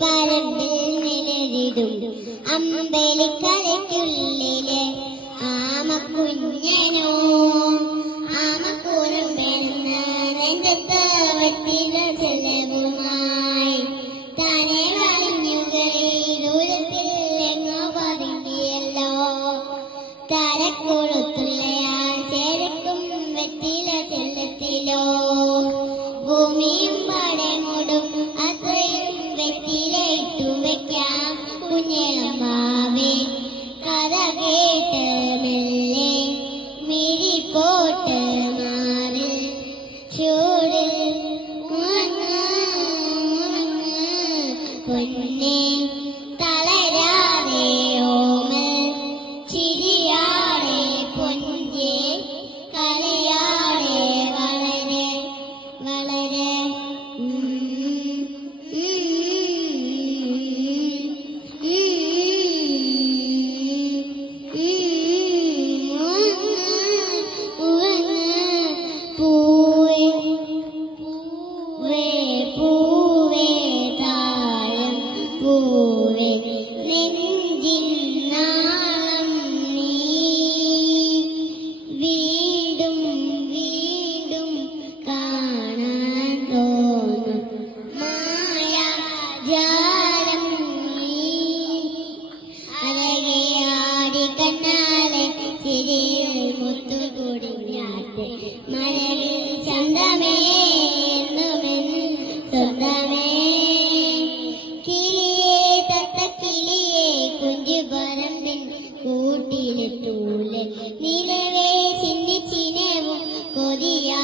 പറമ്പിൽ നിഴലിടും അമ്പലിക്കരയ്ക്കുള്ളിലെ ആമക്കുഞ്ഞനോ ആമക്കുറുമ്പെന്ന നെഞ്ചത്ത് വട്ടില ചെലവുമായി തന്നെ വളഞ്ഞുകളിൽ ദൂരത്തിൽ എങ്ങോ പതുങ്ങിയല്ലോ. തലക്കൊളുത്തുള്ളയാൾ ചേരക്കും വെറ്റില ചെല്ലത്തിലോ. ഭൂമിയും പടമുടും അത്രയും വെറ്റിലയിട്ടു വയ്ക്കാം കുഞ്ഞളം ഭാവേ. കഥ കേട്ട് മെല്ലെ മിഴിപ്പോട്ട് മാറി ചൂട് പൊന്നെ തളരാതെ ഓമൽ ചിരിയാടെ പൊഞ്ചേ കളിയാടെ വളരെ വളരെ പൂവേ താഴം പൂവേ നെഞ്ചിൻ നാളം നീ വീണ്ടും വീണ്ടും കാണാൻ തോന്നും മായാജാലം നീ. അഴകിയാടി കണ്ണാലെ ചിരിയിൽ മുത്തുകുടിഞ്ഞാട്ട് മഴവിൽ ചന്തമേ സ്വന്തമേ. കിളിയേ തത്തക്കിളിയേ കുഞ്ചു പറമ്പിൻ കൂട്ടിലെത്തൂലെ നിലവേ ചിന്തിച്ചിനവും കൊതിയാ